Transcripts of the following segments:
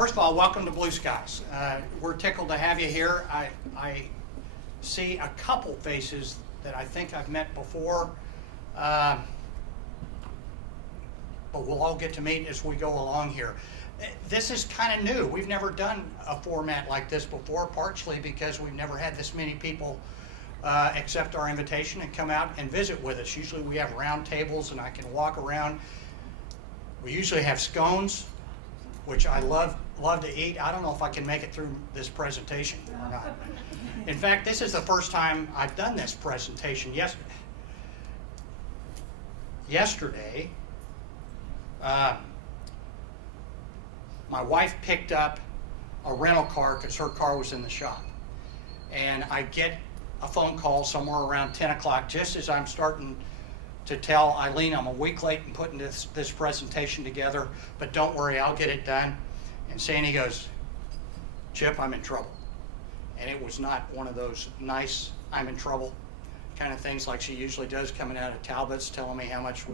First of all, welcome to Blue Skies. We're tickled to have you here. I see a couple faces that I think I've met before, but we'll all get to meet as we go along here. This is kind of new. We've never done a format like this before, partially because we've never had this many people accept our invitation and come out and visit with us. Usually we have round tables and I can walk around. We usually have scones, which I love to eat. I don't know if I can make it through this presentation or not. In fact, this is the first time I've done this presentation. Yesterday, my wife picked up a rental car because her car was in the shop. And I get a phone call somewhere around 10 o'clock, just as I'm starting to tell Eileen I'm a week late in putting this presentation together, but don't worry, I'll get it done. And Sandy goes, "Chip, I'm in trouble." And it was not one of those nice, I'm in trouble kind of things like she usually does coming out of Talbot's, telling me how much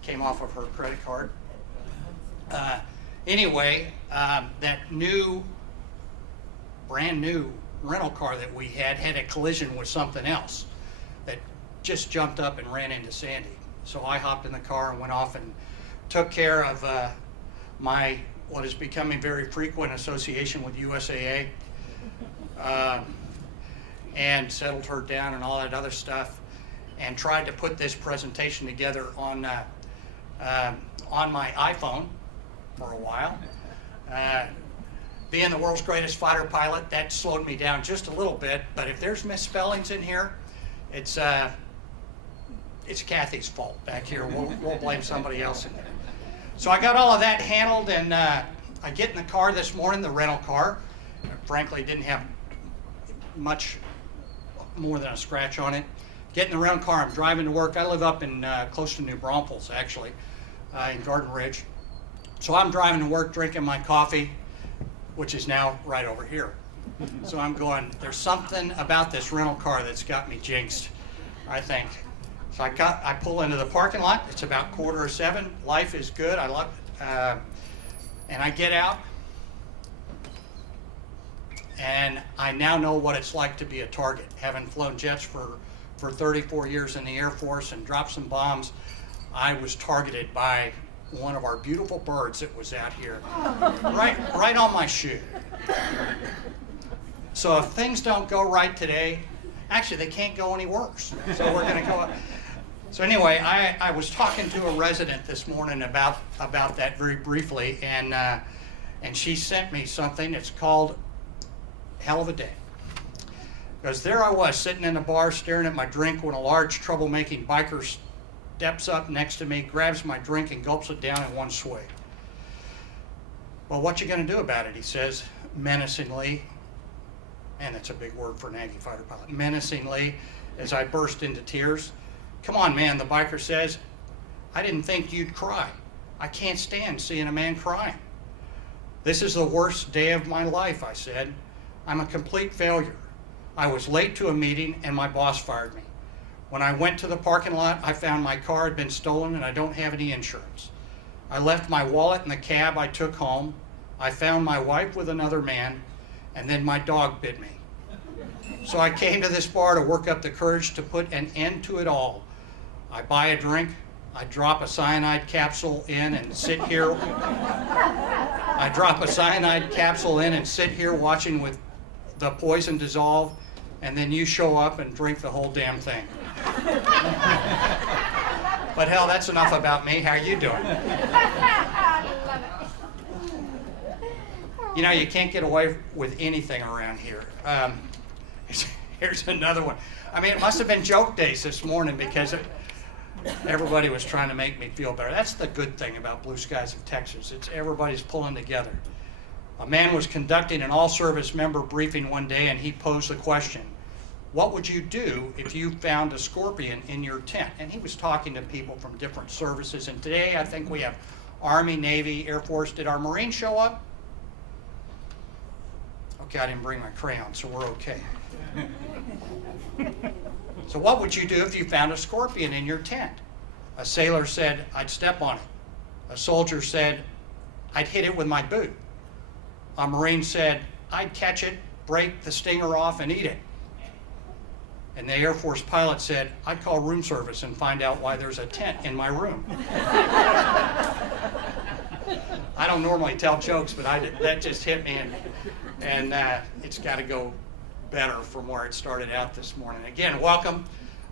came off of her credit card. Anyway, that brand new rental car that we had a collision with something else that just jumped up and ran into Sandy. So I hopped in the car and went off and took care of what is becoming very frequent association with USAA, and settled her down and all that other stuff, and tried to put this presentation together on my iPhone for a while. Being the world's greatest fighter pilot, that slowed me down just a little bit, but if there's misspellings in here, it's Kathy's fault back here. We'll blame somebody else in there. So I got all of that handled, and I get in the car this morning, the rental car. Frankly, didn't have much more than a scratch on it. Get in the rental car, I'm driving to work. I live up in close to New Braunfels, actually, in Garden Ridge. So I'm driving to work, drinking my coffee, which is now right over here. So I'm going, there's something about this rental car that's got me jinxed, I think. So I pull into the parking lot. It's about 6:45. Life is good. I love it. And I get out, and I now know what it's like to be a target. Having flown jets for 34 years in the Air Force and dropped some bombs, I was targeted by one of our beautiful birds that was out here, right on my shoe. So if things don't go right today, actually they can't go any worse. So we're going to go up. So anyway, I was talking to a resident this morning about that very briefly, and she sent me something. It's called Hell of a Day. Because there I was sitting in a bar staring at my drink when a large troublemaking biker steps up next to me, grabs my drink, and gulps it down in one swig. "Well, what you going to do about it?" he says, menacingly. Man, that's a big word for an Aggie fighter pilot. Menacingly, as I burst into tears. "Come on, man," the biker says. "I didn't think you'd cry. I can't stand seeing a man crying." "This is the worst day of my life," I said. "I'm a complete failure. I was late to a meeting and my boss fired me. When I went to the parking lot, I found my car had been stolen and I don't have any insurance. I left my wallet in the cab I took home. I found my wife with another man, and then my dog bit me. So I came to this bar to work up the courage to put an end to it all. I buy a drink, I drop a cyanide capsule in and sit here. I drop a cyanide capsule in and sit here watching with the poison dissolve, and then you show up and drink the whole damn thing. But hell, that's enough about me. How are you doing?" You know, you can't get away with anything around here. Here's another one. I mean, it must have been joke days this morning because everybody was trying to make me feel better. That's the good thing about Blue Skies of Texas. It's everybody's pulling together. A man was conducting an all-service member briefing one day, and he posed the question, "What would you do if you found a scorpion in your tent?" And he was talking to people from different services. And today, I think we have Army, Navy, Air Force. Did our Marines show up? Okay, I didn't bring my crayon, so we're okay. So what would you do if you found a scorpion in your tent? A sailor said, "I'd step on it." A soldier said, "I'd hit it with my boot." a Marine said, "I'd catch it, break the stinger off, and eat it." And the Air Force pilot said, "I'd call room service and find out why there's a tent in my room." I don't normally tell jokes, but that just hit me, and it's got to go better from where it started out this morning. Again, welcome.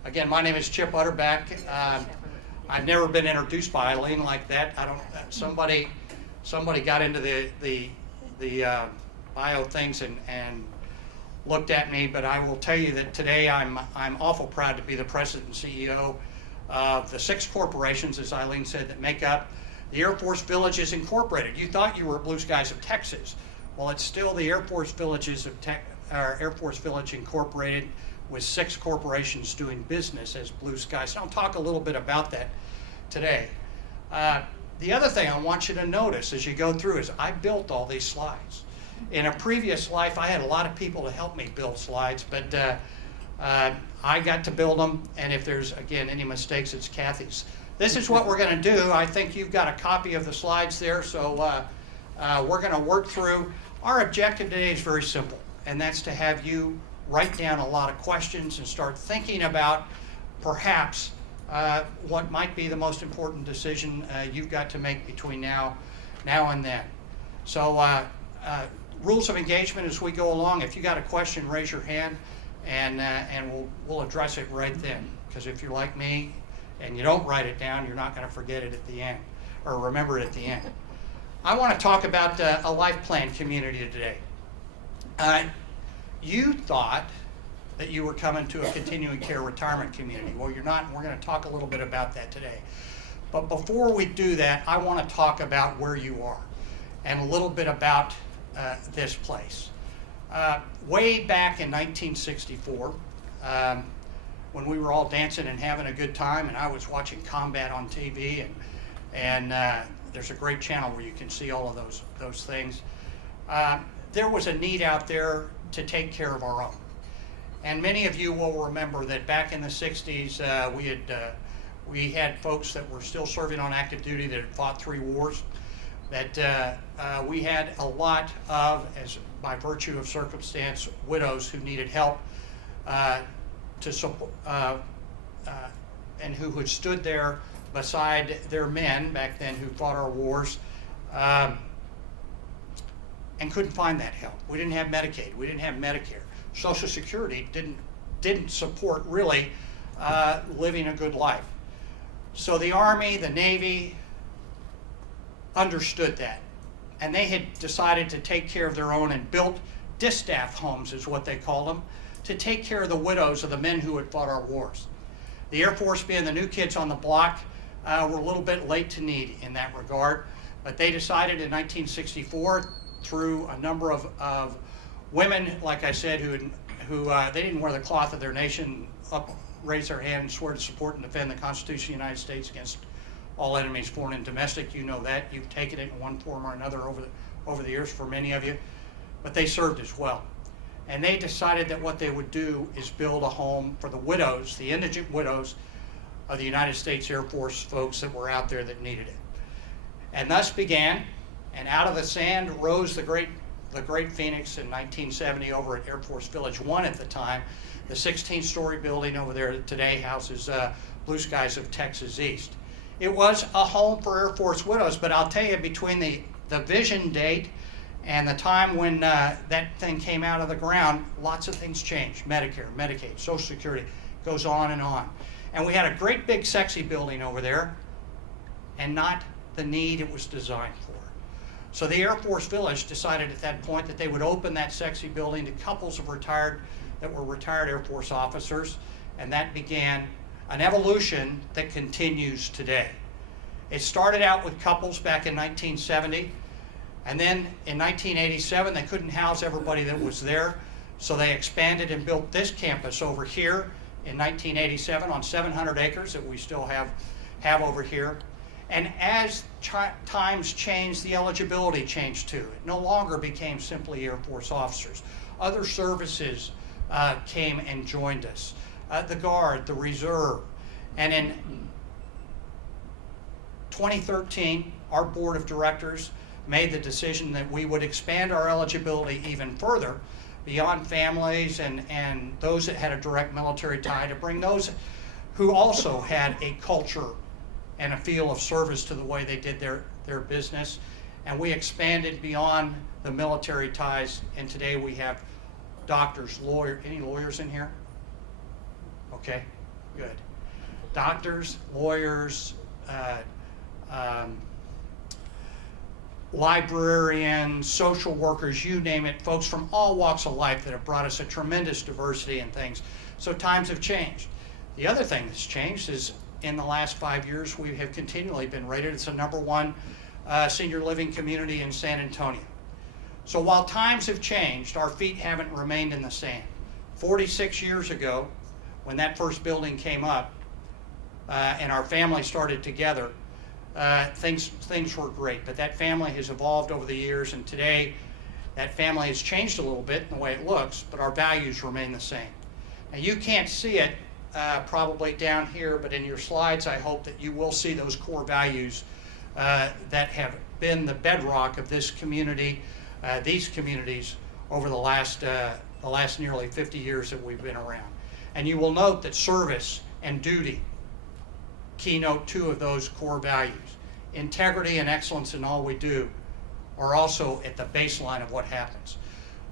Again, my name is Chip Utterback. I've never been introduced by Eileen like that. I don't. Somebody got into the bio things and looked at me, but I will tell you that today I'm awful proud to be the president and CEO of the 6 corporations, as Eileen said, that make up the Air Force Villages Incorporated. You thought you were Blue Skies of Texas. Well, it's still the Air Force Villages of Air Force Village Incorporated, with 6 corporations doing business as Blue Skies. And I'll talk a little bit about that today. The other thing I want you to notice as you go through is I built all these slides. In a previous life, I had a lot of people to help me build slides, but I got to build them, and if there's, again, any mistakes, it's Kathy's. This is what we're going to do. I think you've got a copy of the slides there, so we're going to work through. Our objective today is very simple, and that's to have you write down a lot of questions and start thinking about perhaps what might be the most important decision you've got to make between now and then. So rules of engagement as we go along. If you got a question, raise your hand, and we'll address it right then. Because if you're like me and you don't write it down, you're not going to forget it at the end, or remember it at the end. I want to talk about a life plan community today. You thought that you were coming to a continuing care retirement community. Well, you're not, and we're going to talk a little bit about that today. But before we do that, I want to talk about where you are and a little bit about this place. Way back in 1964, when we were all dancing and having a good time, and I was watching combat on TV, and there's a great channel where you can see all of those things. There was a need out there to take care of our own. And many of you will remember that back in the 60s, we had folks that were still serving on active duty that had fought 3 wars, that we had a lot of, as by virtue of circumstance, widows who needed help to support, and who had stood there beside their men back then who fought our wars, and couldn't find that help. We didn't have Medicaid. We didn't have Medicare. Social Security didn't support really living a good life. So the Army, the Navy understood that, and they had decided to take care of their own and built distaff homes, is what they called them, to take care of the widows of the men who had fought our wars. The Air Force, being the new kids on the block, were a little bit late to need in that regard, but they decided in 1964, through a number of women, like I said, who they didn't wear the cloth of their nation, raise their hand and swear to support and defend the Constitution of the United States against all enemies, foreign and domestic. You know that. You've taken it in one form or another over the years for many of you, but they served as well. And they decided that what they would do is build a home for the widows, the indigent widows of the United States Air Force folks that were out there that needed it. And thus began, and out of the sand rose the great Phoenix in 1970 over at Air Force Village 1 at the time. The 16-story building over there today houses Blue Skies of Texas East. It was a home for Air Force widows, but I'll tell you, between the vision date and the time when that thing came out of the ground, lots of things changed. Medicare, Medicaid, Social Security, goes on and on. And we had a great big sexy building over there, and not the need it was designed for. So the Air Force Village decided at that point that they would open that sexy building to couples of retired Air Force officers, and that began an evolution that continues today. It started out with couples back in 1970, and then in 1987 they couldn't house everybody that was there, so they expanded and built this campus over here in 1987 on 700 acres that we still have over here. And as times changed, the eligibility changed too. It no longer became simply Air Force officers. Other services came and joined us. The Guard, the Reserve. And in 2013, our board of directors made the decision that we would expand our eligibility even further beyond families and those that had a direct military tie, to bring those who also had a culture and a feel of service to the way they did their business. And we expanded beyond the military ties, and today we have doctors, lawyers. Any lawyers in here? Okay, good. Doctors, lawyers, librarians, social workers, you name it, folks from all walks of life that have brought us a tremendous diversity in things. So times have changed. The other thing that's changed is in the last 5 years, we have continually been rated as the #1 senior living community in San Antonio. So while times have changed, our feet haven't remained in the sand. 46 years ago, when that first building came up and our family started together, things were great. But that family has evolved over the years, and today that family has changed a little bit in the way it looks, but our values remain the same. Now you can't see it probably down here, but in your slides I hope that you will see those core values that have been the bedrock of this community, these communities over the last nearly 50 years that we've been around. And you will note that service and duty keynote 2 of those core values. Integrity and excellence in all we do are also at the baseline of what happens.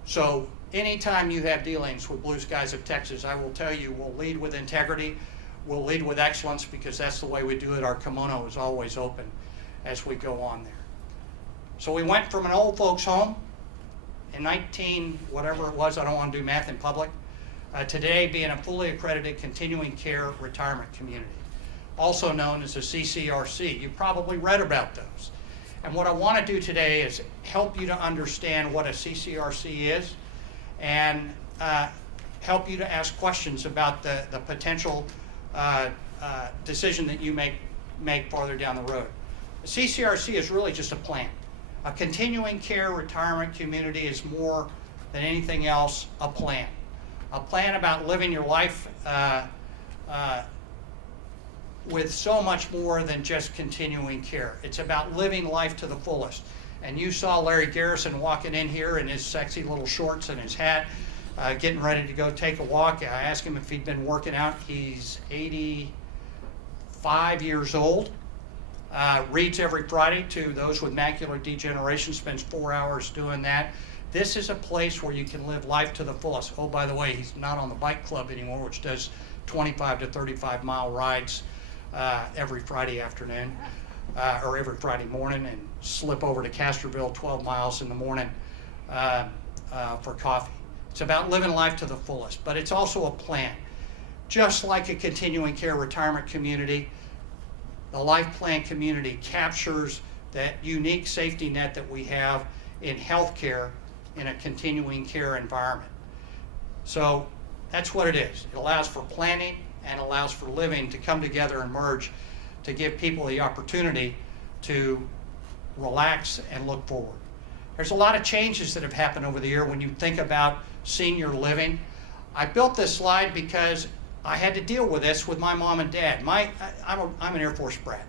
So anytime you have dealings with Blue Skies of Texas, I will tell you we'll lead with integrity, we'll lead with excellence, because that's the way we do it. Our kimono is always open as we go on there. So we went from an old folks home in 19 whatever it was, I don't want to do math in public, today being a fully accredited continuing care retirement community, also known as a CCRC. You probably read about those. And what I want to do today is help you to understand what a CCRC is and help you to ask questions about the potential decision that you make farther down the road. The CCRC is really just a plan. A continuing care retirement community is more than anything else a plan. A plan about living your life with so much more than just continuing care. It's about living life to the fullest. And you saw Larry Garrison walking in here in his sexy little shorts and his hat, getting ready to go take a walk. I asked him if he'd been working out. He's 85 years old. Reads every Friday to those with macular degeneration, spends 4 hours doing that. This is a place where you can live life to the fullest. Oh, by the way, he's not on the bike club anymore, which does 25 to 35 mile rides every Friday afternoon or every Friday morning, and slip over to Castroville 12 miles in the morning for coffee. It's about living life to the fullest, but it's also a plan. Just like a continuing care retirement community, the Life Plan community captures that unique safety net that we have in healthcare in a continuing care environment. So that's what it is. It allows for planning and allows for living to come together and merge to give people the opportunity to relax and look forward. There's a lot of changes that have happened over the year when you think about senior living. I built this slide because I had to deal with this with my mom and dad. I'm an Air Force brat.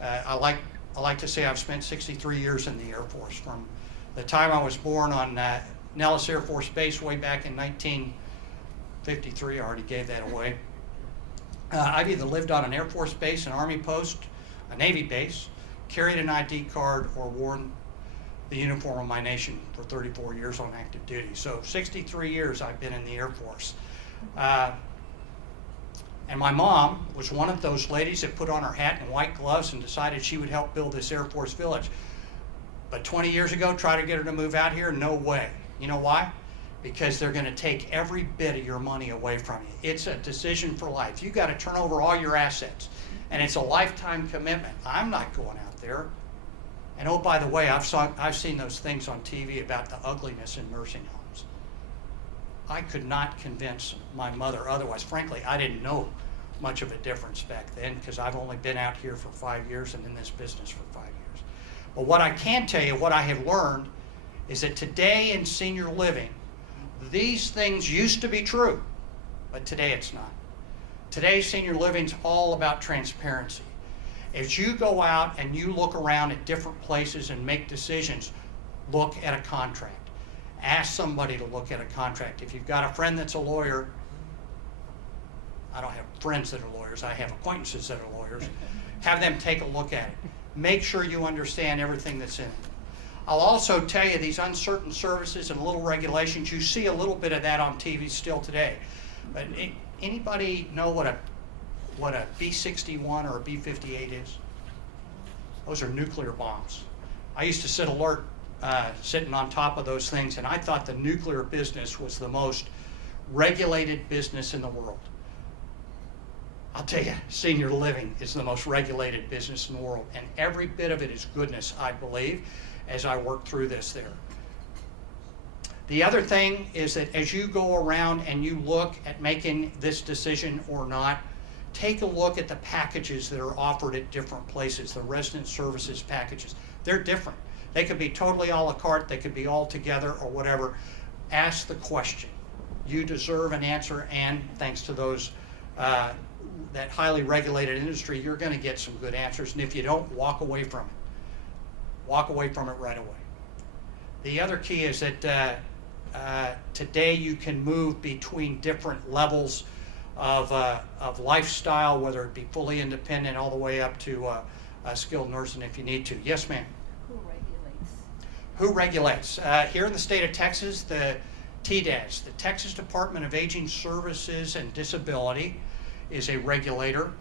I like to say I've spent 63 years in the Air Force, from the time I was born on Nellis Air Force Base way back in 1953. I already gave that away. I've either lived on an Air Force base, an Army post, a Navy base, carried an ID card, or worn the uniform of my nation for 34 years on active duty. So 63 years I've been in the Air Force. And my mom was one of those ladies that put on her hat and white gloves and decided she would help build this Air Force village. But 20 years ago, try to get her to move out here, no way. You know why? Because they're going to take every bit of your money away from you. It's a decision for life. You got to turn over all your assets, and it's a lifetime commitment. I'm not going out there. And oh, by the way, I've seen those things on TV about the ugliness in nursing homes. I could not convince my mother otherwise. Frankly, I didn't know much of a difference back then, because I've only been out here for 5 years and in this business for 5 years. But what I can tell you, what I have learned, is that today in senior living, these things used to be true, but today it's not. Today, senior living's all about transparency. As you go out and you look around at different places and make decisions, look at a contract. Ask somebody to look at a contract. If you've got a friend that's a lawyer, I don't have friends that are lawyers, I have acquaintances that are lawyers, have them take a look at it. Make sure you understand everything that's in it. I'll also tell you these uncertain services and little regulations, you see a little bit of that on TV still today. But anybody know what a B-61 or a B-58 is? Those are nuclear bombs. I used to sit alert, sitting on top of those things, and I thought the nuclear business was the most regulated business in the world. I'll tell you, senior living is the most regulated business in the world, and every bit of it is goodness, I believe, as I work through this there. The other thing is that as you go around and you look at making this decision or not, take a look at the packages that are offered at different places, the resident services packages. They're different. They could be totally a la carte, they could be all together or whatever. Ask the question. You deserve an answer, and thanks to those that highly regulated industry, you're going to get some good answers, and if you don't, walk away from it. Walk away from it right away. The other key is that today you can move between different levels of lifestyle, whether it be fully independent all the way up to skilled nursing if you need to. Yes, ma'am? Who regulates? Who regulates? Here in the state of Texas, the TDAS, the Texas Department of Aging Services and Disability, is a regulator.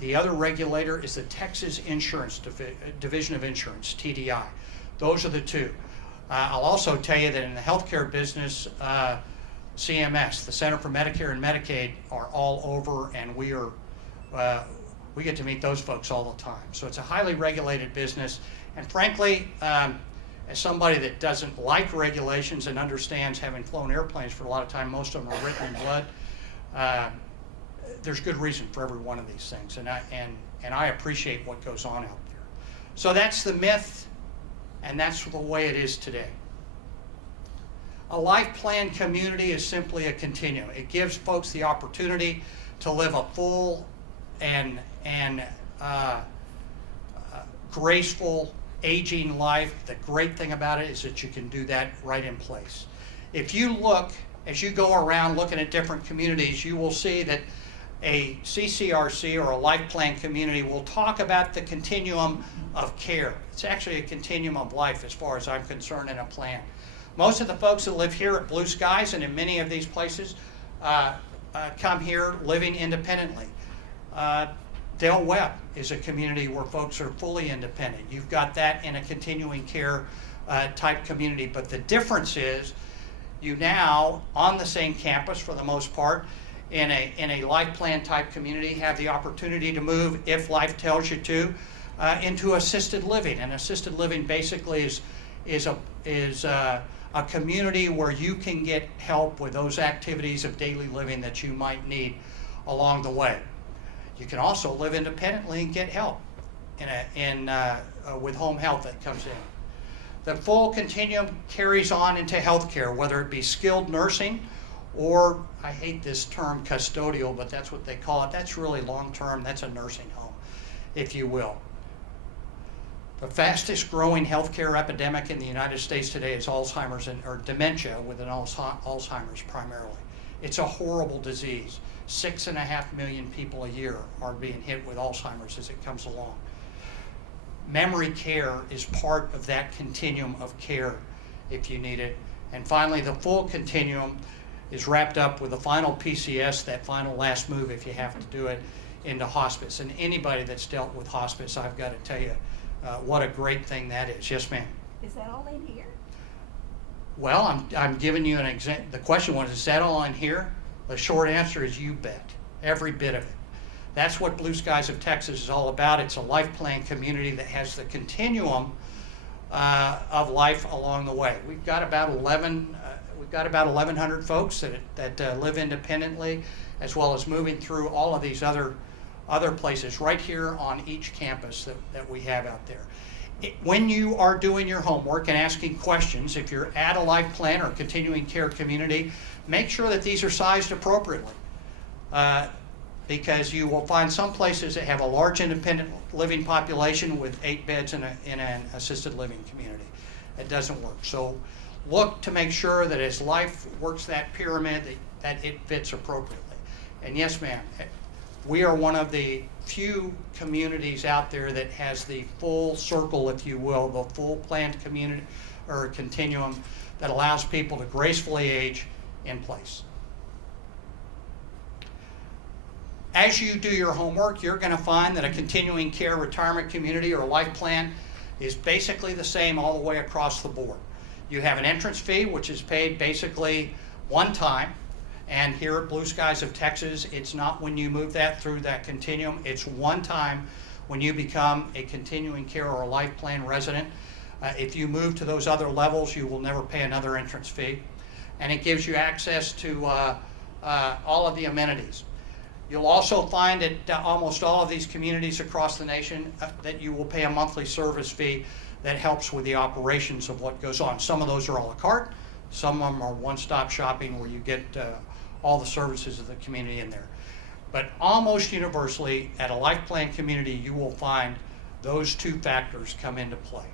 The other regulator is the Texas Insurance Division of Insurance, TDI. Those are the two. I'll also tell you that in the healthcare business, CMS, the Center for Medicare and Medicaid, are all over, and we get to meet those folks all the time. So it's a highly regulated business, and frankly, as somebody that doesn't like regulations and understands, having flown airplanes for a lot of time, most of them are written in blood. There's good reason for every one of these things, and I appreciate what goes on out there. So that's the myth, and that's the way it is today. A life plan community is simply a continuum. It gives folks the opportunity to live a full and graceful aging life. The great thing about it is that you can do that right in place. If you look, as you go around looking at different communities, you will see that a CCRC or a life plan community will talk about the continuum of care. It's actually a continuum of life as far as I'm concerned in a plan. Most of the folks that live here at Blue Skies and in many of these places come here living independently. Del Webb is a community where folks are fully independent. You've got that in a continuing care type community, but the difference is you now, on the same campus for the most part, in a life plan type community, have the opportunity to move, if life tells you to, into assisted living. And assisted living basically is a community where you can get help with those activities of daily living that you might need along the way. You can also live independently and get help with home health that comes in. The full continuum carries on into healthcare, whether it be skilled nursing or, I hate this term, custodial, but that's what they call it. That's really long-term. That's a nursing home, if you will. The fastest growing healthcare epidemic in the United States today is Alzheimer's or dementia with an Alzheimer's primarily. It's a horrible disease. 6.5 million people a year are being hit with Alzheimer's as it comes along. Memory care is part of that continuum of care if you need it. And finally, the full continuum is wrapped up with the final PCS, that final last move if you have to do it, into hospice. And anybody that's dealt with hospice, I've got to tell you, what a great thing that is. Yes, ma'am? Is that all in here? Well, I'm giving you an example. The question was, is that all in here? The short answer is you bet. Every bit of it. That's what Blue Skies of Texas is all about. It's a life plan community that has the continuum of life along the way. We've got about 1,100 folks that live independently, as well as moving through all of these other places right here on each campus that we have out there. When you are doing your homework and asking questions, if you're at a life plan or continuing care community, make sure that these are sized appropriately. because you will find some places that have a large independent living population with 8 beds in an assisted living community. It doesn't work. So look to make sure that as life works that pyramid, that it fits appropriately. And yes, ma'am, we are one of the few communities out there that has the full circle, if you will, the full planned community or continuum that allows people to gracefully age in place. As you do your homework, you're going to find that a continuing care retirement community or life plan is basically the same all the way across the board. You have an entrance fee, which is paid basically one time. And here at Blue Skies of Texas, it's not when you move that through that continuum. It's one time when you become a continuing care or a life plan resident. If you move to those other levels, you will never pay another entrance fee. And it gives you access to all of the amenities. You'll also find at almost all of these communities across the nation that you will pay a monthly service fee that helps with the operations of what goes on. Some of those are a la carte. Some of them are one-stop shopping where you get all the services of the community in there. But almost universally, at a life plan community, you will find those two factors come into play.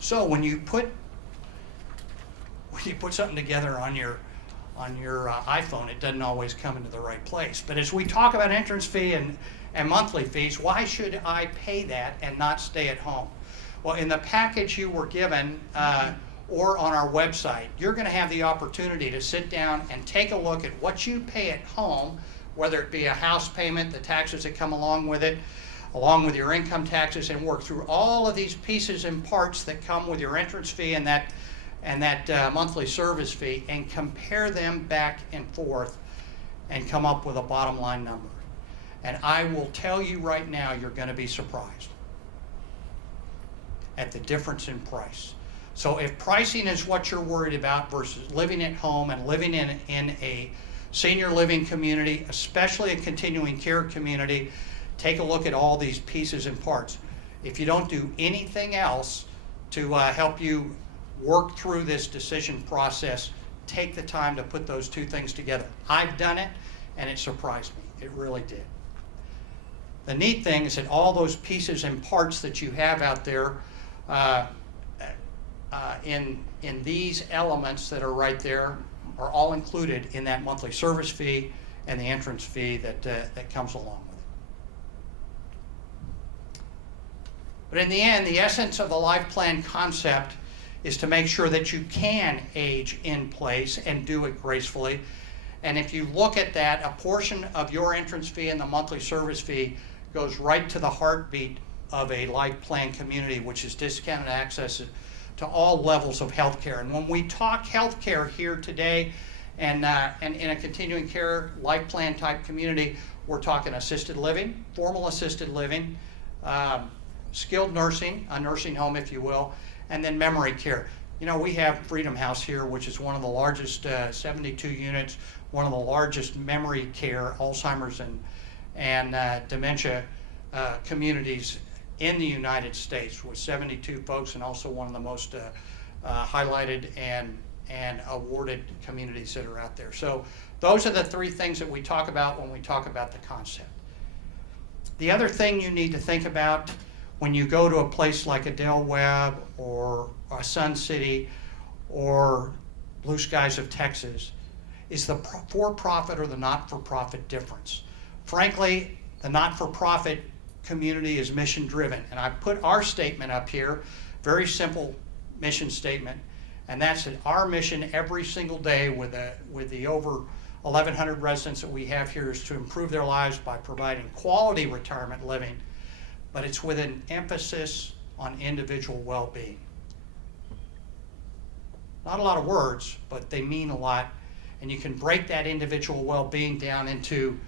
So when you put something together on your iPhone, it doesn't always come into the right place. But as we talk about entrance fee and monthly fees, why should I pay that and not stay at home? Well, in the package you were given or on our website, you're going to have the opportunity to sit down and take a look at what you pay at home, whether it be a house payment, the taxes that come along with it, along with your income taxes, and work through all of these pieces and parts that come with your entrance fee and that monthly service fee, and compare them back and forth and come up with a bottom line number. And I will tell you right now, you're going to be surprised at the difference in price. So if pricing is what you're worried about versus living at home and living in a senior living community, especially a continuing care community, take a look at all these pieces and parts. If you don't do anything else to help you work through this decision process, take the time to put those two things together. I've done it, and it surprised me. It really did. The neat thing is that all those pieces and parts that you have out there in these elements that are right there are all included in that monthly service fee and the entrance fee that comes along with it. But in the end, the essence of the life plan concept is to make sure that you can age in place and do it gracefully. And if you look at that, a portion of your entrance fee and the monthly service fee goes right to the heartbeat of a life plan community, which is discounted access to all levels of healthcare. And when we talk healthcare here today and in a continuing care life plan type community, we're talking assisted living, formal assisted living, skilled nursing, a nursing home if you will, and then memory care. You know, we have Freedom House here, which is one of the largest, 72 units, one of the largest memory care, Alzheimer's and dementia communities in the United States, with 72 folks, and also one of the most highlighted and awarded communities that are out there. So those are the three things that we talk about when we talk about the concept. The other thing you need to think about when you go to a place like a Del Webb or a Sun City or Blue Skies of Texas is the for-profit or the not-for-profit difference. Frankly, the not-for-profit community is mission-driven, and I put our statement up here, very simple mission statement, and that's that our mission every single day with the over 1,100 residents that we have here is to improve their lives by providing quality retirement living, but it's with an emphasis on individual well-being. Not a lot of words, but they mean a lot, and you can break that individual well-being down into,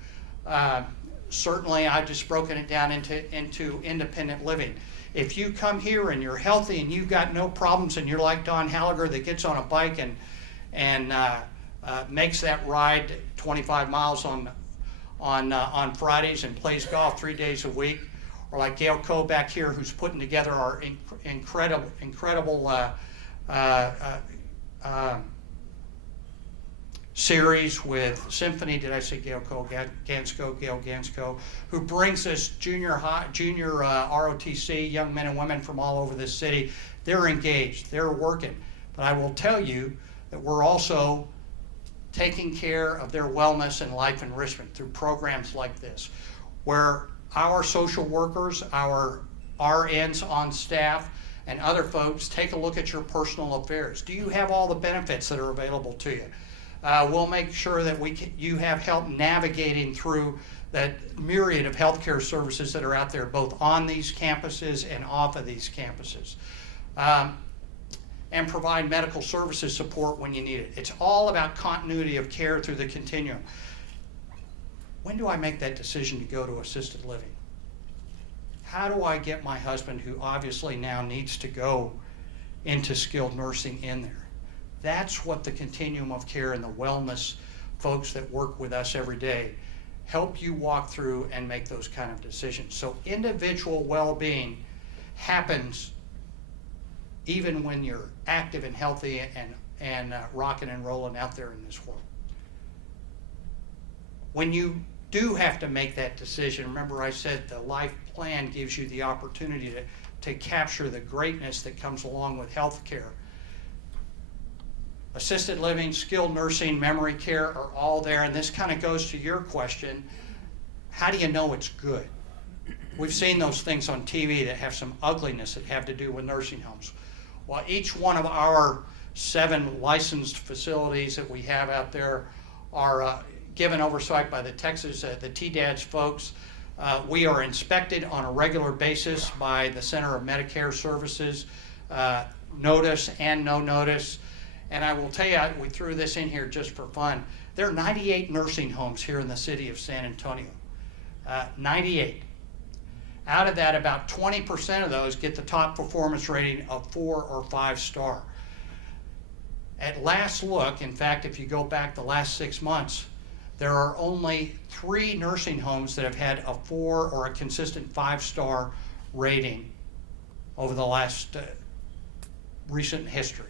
certainly I've just broken it down into independent living. If you come here and you're healthy and you've got no problems and you're like Don Halliger that gets on a bike and makes that ride 25 miles on Fridays and plays golf 3 days a week, or like Gail Coe back here who's putting together our incredible series with Symphony, did I say Gail Gansco, who brings us junior ROTC, young men and women from all over this city. They're engaged, they're working. But I will tell you that we're also taking care of their wellness and life enrichment through programs like this, where our social workers, our RNs on staff, and other folks take a look at your personal affairs. Do you have all the benefits that are available to you? We'll make sure that you have help navigating through that myriad of healthcare services that are out there, both on these campuses and off of these campuses. And provide medical services support when you need it. It's all about continuity of care through the continuum. When do I make that decision to go to assisted living? How do I get my husband, who obviously now needs to go into skilled nursing, in there? That's what the continuum of care and the wellness folks that work with us every day help you walk through and make those kind of decisions. So individual well-being happens even when you're active and healthy and rocking and rolling out there in this world. When you do have to make that decision, remember I said the life plan gives you the opportunity to capture the greatness that comes along with health care. Assisted living, skilled nursing, memory care are all there, and this kind of goes to your question, how do you know it's good? We've seen those things on TV that have some ugliness that have to do with nursing homes. Well, each one of our 7 licensed facilities that we have out there are given oversight by the Texas, the TDADS folks. We are inspected on a regular basis by the Center of Medicare Services, notice and no notice. And I will tell you, we threw this in here just for fun. There are 98 nursing homes here in the city of San Antonio. 98. Out of that, about 20% of those get the top performance rating of 4 or 5 star. At last look, in fact, if you go back the last 6 months, there are only 3 nursing homes that have had a 4 or a consistent 5-star rating over the last recent history.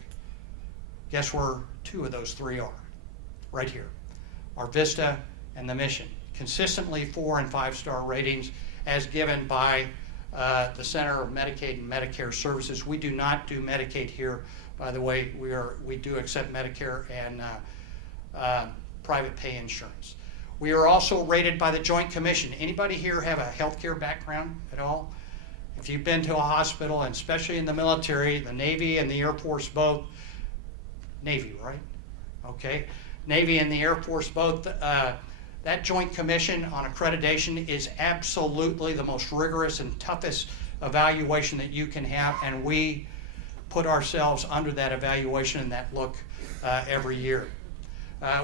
Guess where 2 of those 3 are? Right here. Our Vista and the Mission. Consistently 4 and 5-star ratings as given by the Center of Medicaid and Medicare Services. We do not do Medicaid here, by the way. We do accept Medicare and private pay insurance. We are also rated by the Joint Commission. Anybody here have a healthcare background at all? If you've been to a hospital, and especially in the military, the Navy and the Air Force both, Navy, right? Okay. Navy and the Air Force both, that Joint Commission on Accreditation is absolutely the most rigorous and toughest evaluation that you can have, and we put ourselves under that evaluation and that look every year.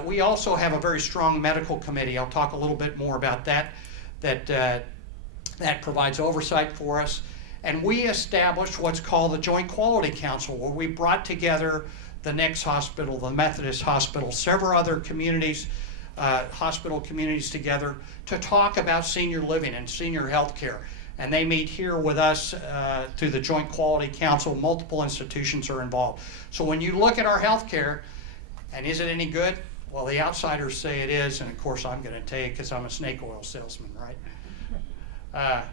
We also have a very strong medical committee. I'll talk a little bit more about that. That provides oversight for us. And we established what's called the Joint Quality Council, where we brought together the Nix Hospital, the Methodist Hospital, several other communities, hospital communities together to talk about senior living and senior health care. And they meet here with us through the Joint Quality Council. Multiple institutions are involved. So when you look at our health care, and is it any good? Well, the outsiders say it is, and of course I'm going to tell you because I'm a snake oil salesman, right?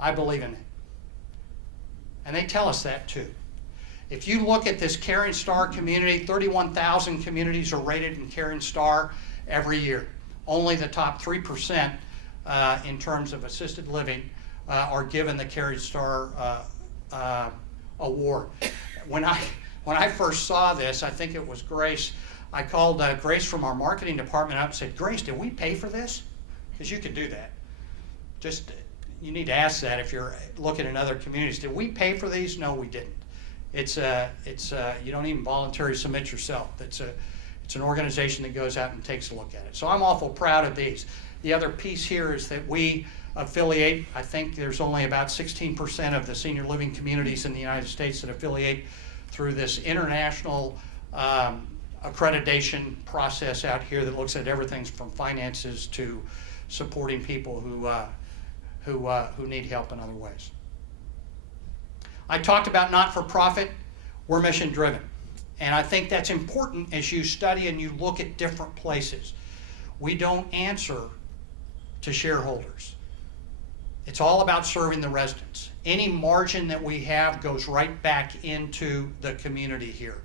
I believe in it. And they tell us that too. If you look at this Caring Star community, 31,000 communities are rated in Caring Star every year. Only the top 3% in terms of assisted living are given the Caring Star award. When I first saw this, I think it was Grace, I called Grace from our marketing department up and said, Grace, did we pay for this? Because you could do that. Just, you need to ask that if you're looking in other communities. Did we pay for these? No, we didn't. It's you don't even voluntarily submit yourself. It's an organization that goes out and takes a look at it. So I'm awful proud of these. The other piece here is that we affiliate, I think there's only about 16% of the senior living communities in the United States that affiliate through this international accreditation process out here that looks at everything from finances to supporting people who need help in other ways. I talked about not-for-profit. We're mission-driven. And I think that's important as you study and you look at different places. We don't answer to shareholders. It's all about serving the residents. Any margin that we have goes right back into the community here.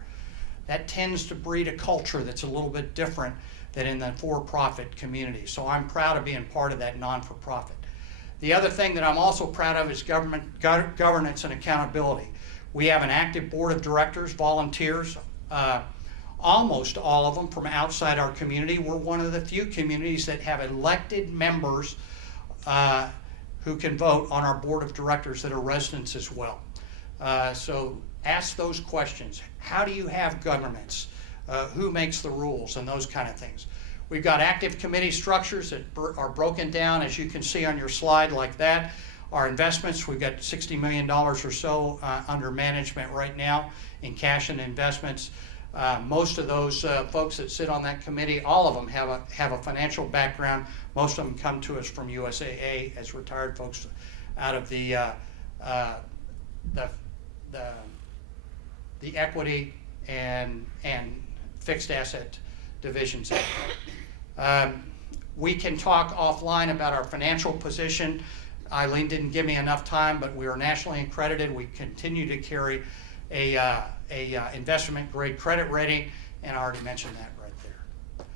That tends to breed a culture that's a little bit different than in the for-profit community. So I'm proud of being part of that non-for-profit. The other thing that I'm also proud of is governance and accountability. We have an active board of directors, volunteers, almost all of them from outside our community. We're one of the few communities that have elected members who can vote on our board of directors that are residents as well. So ask those questions. How do you have governance? Who makes the rules and those kind of things? We've got active committee structures that are broken down, as you can see on your slide like that. Our investments, we've got $60 million or so under management right now in cash and investments. Most of those folks that sit on that committee, all of them have a financial background. Most of them come to us from USAA as retired folks out of the equity and fixed asset divisions. We can talk offline about our financial position. Eileen didn't give me enough time, but we are nationally accredited. We continue to carry a investment grade credit rating, and I already mentioned that right there.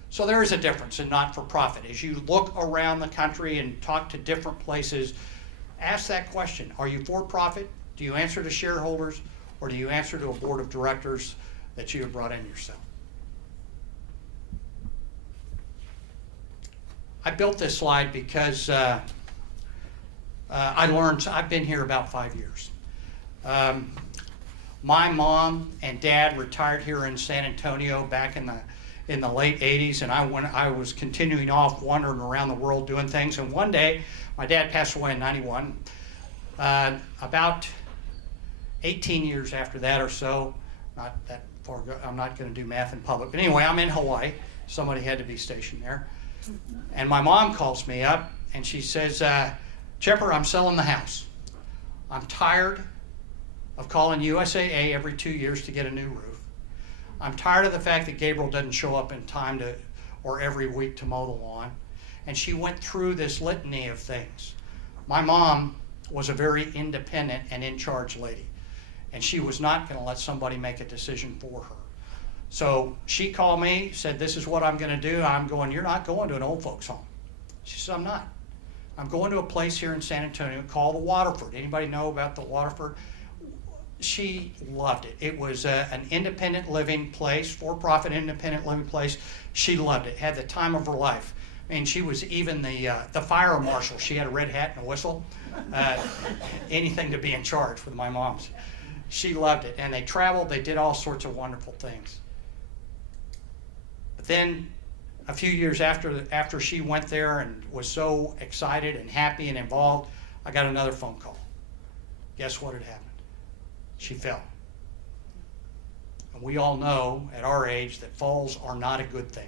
So there is a difference in not-for-profit. As you look around the country and talk to different places, ask that question. Are you for-profit? Do you answer to shareholders? Or do you answer to a board of directors that you have brought in yourself? I built this slide because I've been here about 5 years. My mom and dad retired here in San Antonio back in the late 80s, and I was continuing off wandering around the world doing things, and one day my dad passed away in 91. About 18 years after that or so, not that far ago, I'm not going to do math in public, but anyway, I'm in Hawaii. Somebody had to be stationed there. And my mom calls me up and she says, Chipper, I'm selling the house. I'm tired of calling USAA every 2 years to get a new roof. I'm tired of the fact that Gabriel doesn't show up in time or every week to mow the lawn. And she went through this litany of things. My mom was a very independent and in-charge lady, and she was not going to let somebody make a decision for her. So she called me, said, this is what I'm going to do. I'm going, you're not going to an old folks home. She said, I'm not. I'm going to a place here in San Antonio called the Waterford. Anybody know about the Waterford? She loved it. It was an independent living place, for-profit independent living place. She loved it, had the time of her life. I mean, she was even the fire marshal. She had a red hat and a whistle. Anything to be in charge with my mom's. She loved it. And they traveled. They did all sorts of wonderful things. But then a few years after she went there and was so excited and happy and involved, I got another phone call. Guess what had happened? She fell. And we all know at our age that falls are not a good thing.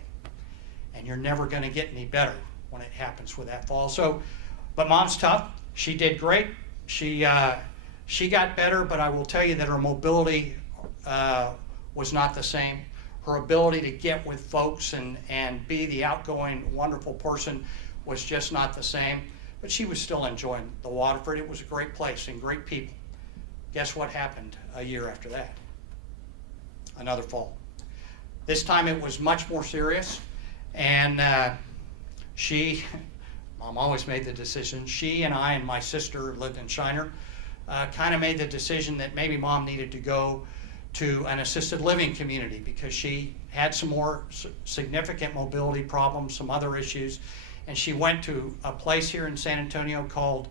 And you're never going to get any better when it happens with that fall. So, but Mom's tough. She did great. She got better, but I will tell you that her mobility was not the same. Her ability to get with folks and be the outgoing, wonderful person was just not the same. But she was still enjoying the Waterford. It was a great place and great people. Guess what happened a year after that? Another fall. This time it was much more serious, and Mom always made the decision. She and I and my sister lived in Shiner, kind of made the decision that maybe Mom needed to go to an assisted living community because she had some more significant mobility problems, some other issues, and she went to a place here in San Antonio called,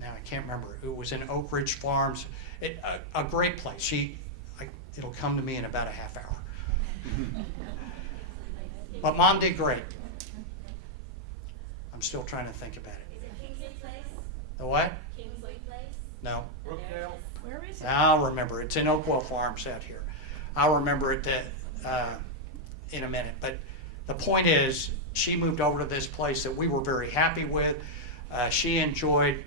now I can't remember, it was in Oak Ridge Farms, a great place. It'll come to me in about a half hour. But Mom did great. I'm still trying to think about it. Is it Kingsley Place? The what? Kingsley Place? No. Brookdale? Where is it? I'll remember. It's in Oakwell Farms out here. I'll remember it in a minute. But the point is, she moved over to this place that we were very happy with. She enjoyed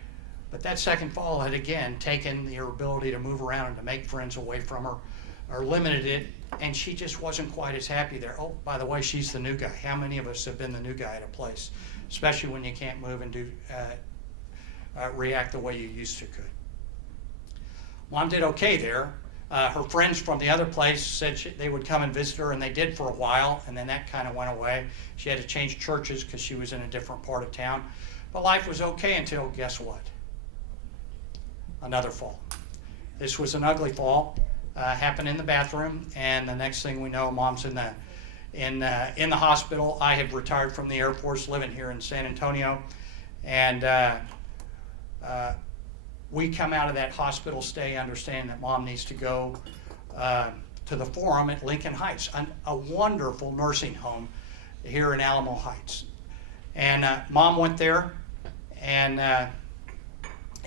But that second fall had again taken her ability to move around and to make friends away from her, or limited it, and she just wasn't quite as happy there. Oh, by the way, she's the new guy. How many of us have been the new guy at a place, especially when you can't move and react the way you used to could? Mom did okay there. Her friends from the other place said they would come and visit her, and they did for a while, and then that kind of went away. She had to change churches because she was in a different part of town. But life was okay until, guess what? Another fall. This was an ugly fall. Happened in the bathroom, and the next thing we know, Mom's in the hospital. I have retired from the Air Force, living here in San Antonio, and we come out of that hospital stay understanding that Mom needs to go to the Forum at Lincoln Heights, a wonderful nursing home here in Alamo Heights. And Mom went there and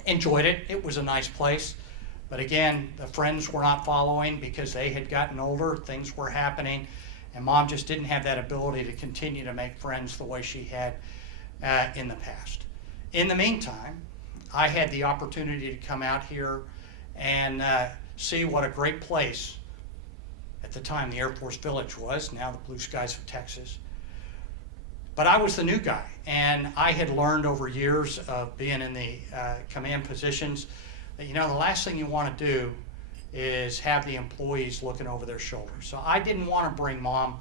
enjoyed it. It was a nice place. But again, the friends were not following because they had gotten older, things were happening, and Mom just didn't have that ability to continue to make friends the way she had in the past. In the meantime, I had the opportunity to come out here and see what a great place, at the time the Air Force Village was, now the Blue Skies of Texas. But I was the new guy, and I had learned over years of being in the command positions that, you know, the last thing you want to do is have the employees looking over their shoulders. So I didn't want to bring Mom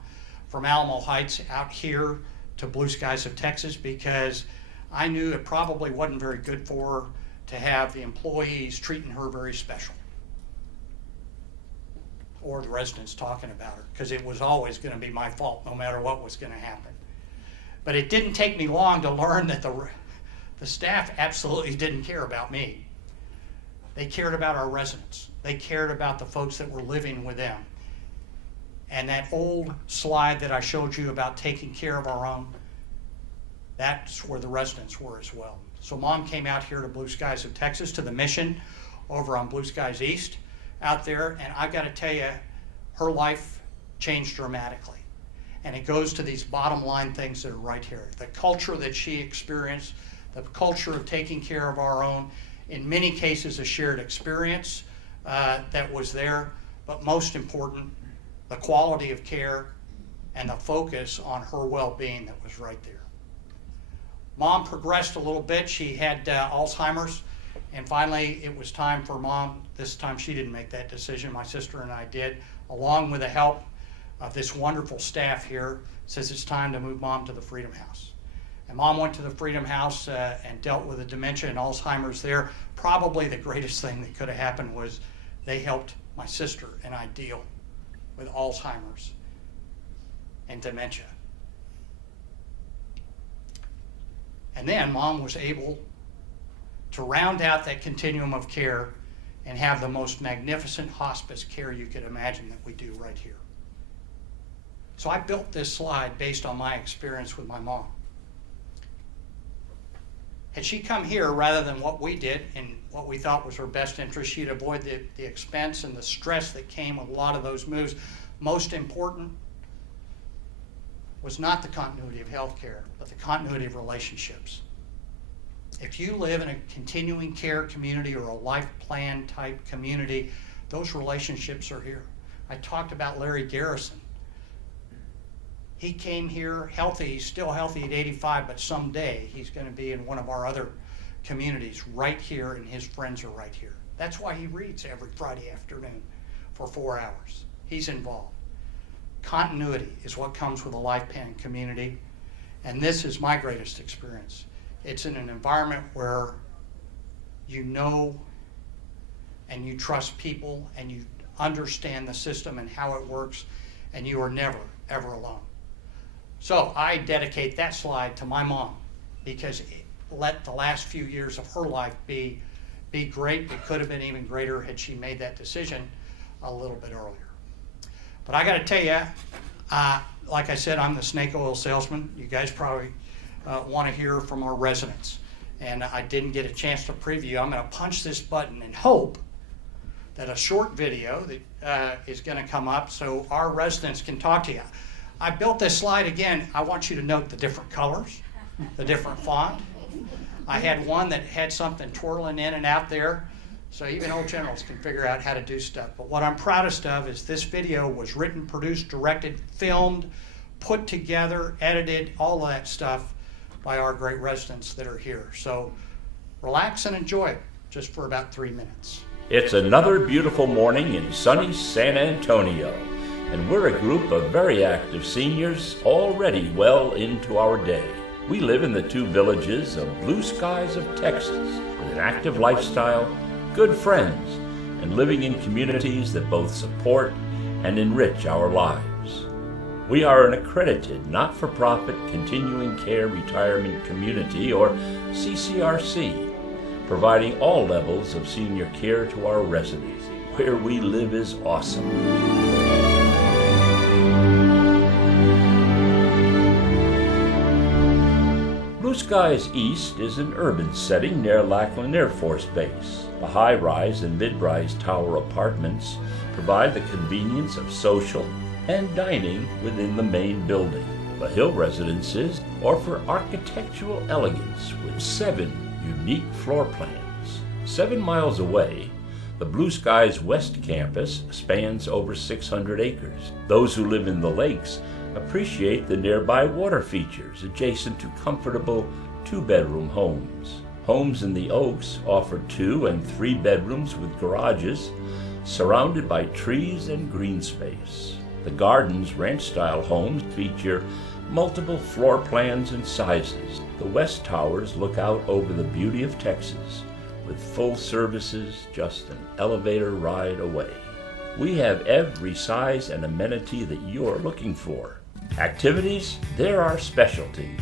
from Alamo Heights out here to Blue Skies of Texas because I knew it probably wasn't very good for her to have the employees treating her very special, or the residents talking about her, because it was always going to be my fault no matter what was going to happen. But it didn't take me long to learn that the staff absolutely didn't care about me. They cared about our residents. They cared about the folks that were living with them. And that old slide that I showed you about taking care of our own, that's where the residents were as well. So Mom came out here to Blue Skies of Texas, to the mission over on Blue Skies East out there, and I've got to tell you, her life changed dramatically. And it goes to these bottom line things that are right here. The culture that she experienced, the culture of taking care of our own, in many cases a shared experience that was there, but most important, the quality of care and the focus on her well-being that was right there. Mom progressed a little bit. She had Alzheimer's, and finally it was time for Mom. This time she didn't make that decision. My sister and I did, along with the help of this wonderful staff here. Says it's time to move Mom to the Freedom House. And Mom went to the Freedom House and dealt with the dementia and Alzheimer's there. Probably the greatest thing that could have happened was they helped my sister and I deal with Alzheimer's and dementia. And then Mom was able to round out that continuum of care and have the most magnificent hospice care you could imagine that we do right here. So I built this slide based on my experience with my mom. Had she come here rather than what we did and what we thought was her best interest, she'd avoid the expense and the stress that came with a lot of those moves. Most important was not the continuity of healthcare, but the continuity of relationships. If you live in a continuing care community or a life plan type community, those relationships are here. I talked about Larry Garrison. He came here healthy. He's still healthy at 85, but someday he's going to be in one of our other communities right here, and his friends are right here. That's why he reads every Friday afternoon for 4 hours. He's involved. Continuity is what comes with a life plan community, and this is my greatest experience. It's in an environment where you know and you trust people and you understand the system and how it works, and you are never, ever alone. So I dedicate that slide to my mom because it let the last few years of her life be great. It could have been even greater had she made that decision a little bit earlier. But I got to tell you, like I said, I'm the snake oil salesman. You guys probably want to hear from our residents. And I didn't get a chance to preview. I'm going to punch this button and hope that a short video that is going to come up so our residents can talk to you. I built this slide again. I want you to note the different colors, the different font. I had one that had something twirling in and out there, so even old generals can figure out how to do stuff. But what I'm proudest of is this video was written, produced, directed, filmed, put together, edited, all of that stuff by our great residents that are here. So relax and enjoy it just for about 3 minutes. It's another beautiful morning in sunny San Antonio, and we're a group of very active seniors already well into our day. We live in the two villages of Blue Skies of Texas with an active lifestyle, good friends, and living in communities that both support and enrich our lives. We are an accredited, not-for-profit continuing care retirement community, or CCRC, providing all levels of senior care to our residents. Where we live is awesome. Blue Skies East is an urban setting near Lackland Air Force Base. The high-rise and mid-rise tower apartments provide the convenience of social and dining within the main building. The Hill Residences offer architectural elegance with 7 unique floor plans. 7 miles away, the Blue Skies West Campus spans over 600 acres. Those who live in the lakes appreciate the nearby water features adjacent to comfortable 2-bedroom homes. Homes in the Oaks offer 2 and 3 bedrooms with garages surrounded by trees and green space. The Gardens ranch-style homes feature multiple floor plans and sizes. The West Towers look out over the beauty of Texas with full services just an elevator ride away. We have every size and amenity that you're looking for. Activities, they're our specialties,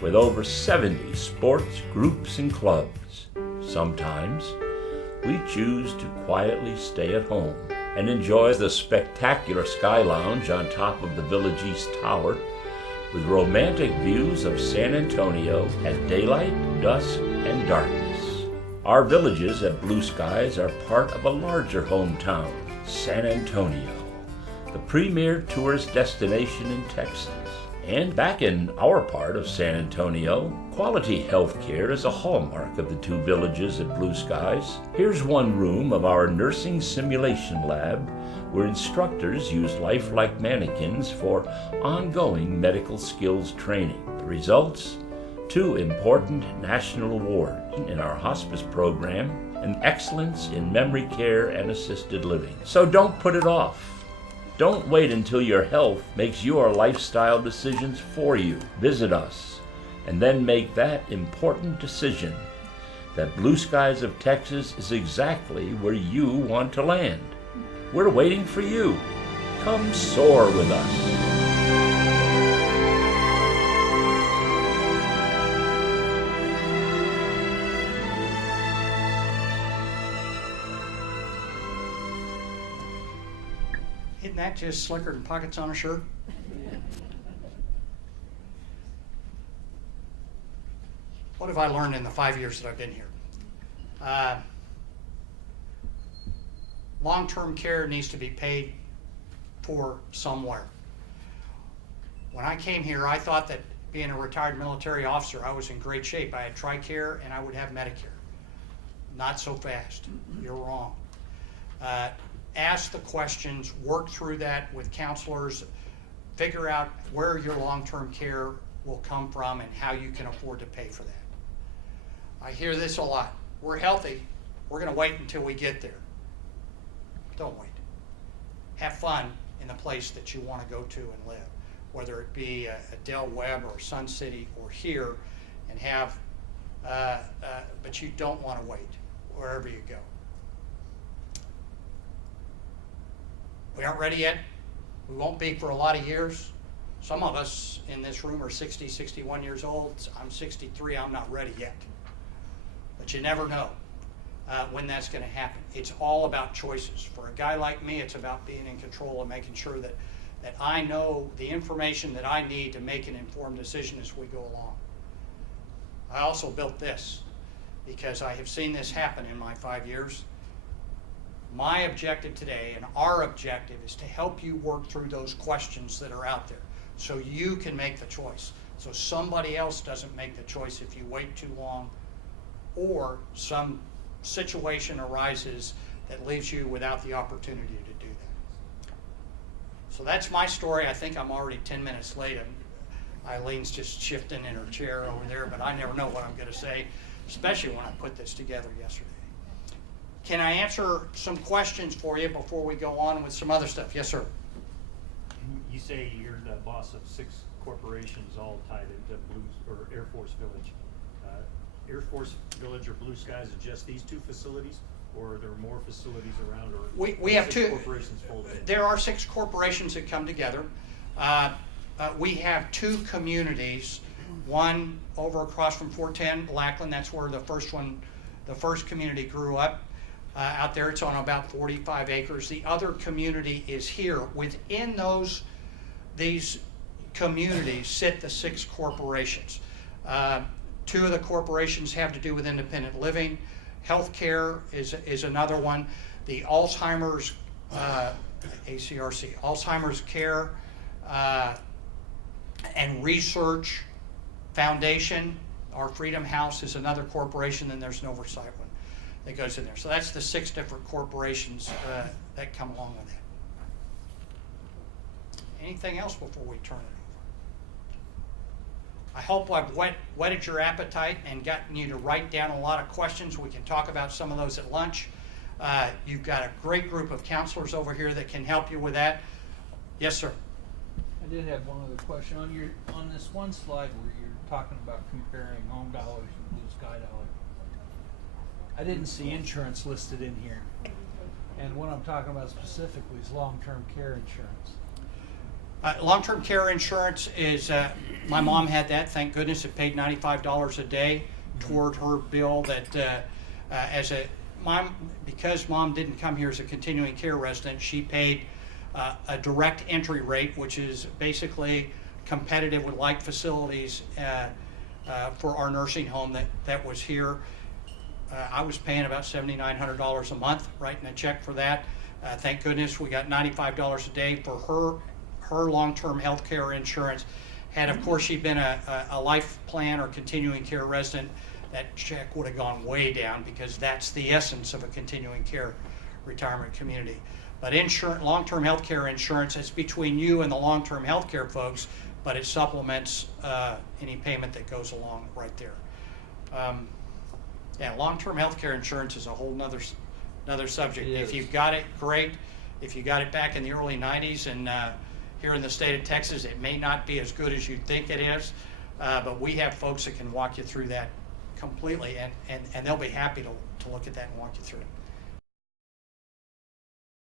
with over 70 sports groups and clubs. Sometimes we choose to quietly stay at home and enjoy the spectacular Sky Lounge on top of the Village East Tower with romantic views of San Antonio at daylight, dusk, and darkness. Our villages at Blue Skies are part of a larger hometown, San Antonio, the premier tourist destination in Texas. And back in our part of San Antonio, quality health care is a hallmark of the two villages at Blue Skies. Here's one room of our nursing simulation lab where instructors use lifelike mannequins for ongoing medical skills training. The results? 2 important national awards in our hospice program and excellence in memory care and assisted living. So don't put it off. Don't wait until your health makes your lifestyle decisions for you. Visit us and then make that important decision that Blue Skies of Texas is exactly where you want to land. We're waiting for you. Come soar with us. Isn't that just slicker than pockets on a shirt? What have I learned in the 5 years that I've been here? Long-term care needs to be paid for somewhere. When I came here, I thought that being a retired military officer, I was in great shape. I had TRICARE and I would have Medicare. Not so fast. You're wrong. Ask the questions, work through that with counselors, figure out where your long-term care will come from and how you can afford to pay for that. I hear this a lot. We're healthy. We're going to wait until we get there. Don't wait. Have fun in the place that you want to go to and live, whether it be a Del Webb or Sun City or here, and have, but you don't want to wait wherever you go. We aren't ready yet. We won't be for a lot of years. Some of us in this room are 60, 61 years old. I'm 63. I'm not ready yet. But you never know when that's going to happen. It's all about choices. For a guy like me, it's about being in control and making sure that I know the information that I need to make an informed decision as we go along. I also built this because I have seen this happen in my 5 years. My objective today and our objective is to help you work through those questions that are out there so you can make the choice. So somebody else doesn't make the choice if you wait too long or some situation arises that leaves you without the opportunity to do that. So that's my story. I think I'm already 10 minutes late. Eileen's just shifting in her chair over there, but I never know what I'm going to say, especially when I put this together yesterday. Can I answer some questions for you before we go on with some other stuff? Yes, sir. You say you're the boss of 6 corporations all tied into Air Force Village. Air Force Village or Blue Skies are just these 2 facilities, or are there more facilities around, or We have 6 2 corporations folded in? There are 6 corporations that come together. We have 2 communities, one over across from 410 Lackland. That's where the first community grew up. Out there, it's on about 45 acres. The other community is here. Within these communities sit the 6 corporations. 2 of the corporations have to do with independent living. Healthcare is another one. The Alzheimer's, ACRC, Alzheimer's Care and Research Foundation, our Freedom House, is another corporation, and there's an oversight one that goes in there. So that's the 6 different corporations that come along with it. Anything else before we turn it over? I hope I've whetted your appetite and gotten you to write down a lot of questions. We can talk about some of those at lunch. You've got a great group of counselors over here that can help you with that. Yes, sir. I did have one other question. On this one slide where you're talking about comparing home dollars and Blue Sky dollars, I didn't see insurance listed in here. And what I'm talking about specifically is long-term care insurance. Long-term care insurance is, my mom had that, thank goodness. It paid $95 a day toward her bill that, because mom didn't come here as a continuing care resident, she paid a direct entry rate, which is basically competitive with like facilities for our nursing home that was here. I was paying about $7,900 a month, writing a check for that. Thank goodness we got $95 a day for her long-term health care insurance. Had, of course, she been a life plan or continuing care resident, that check would have gone way down, because that's the essence of a continuing care retirement community. But long-term health care insurance is between you and the long-term health care folks, but it supplements any payment that goes along right there. Yeah, long-term health care insurance is a whole nother subject. If you've got it, great. If you got it back in the early 90s and here in the state of Texas, it may not be as good as you think it is, but we have folks that can walk you through that completely, and they'll be happy to look at that and walk you through it.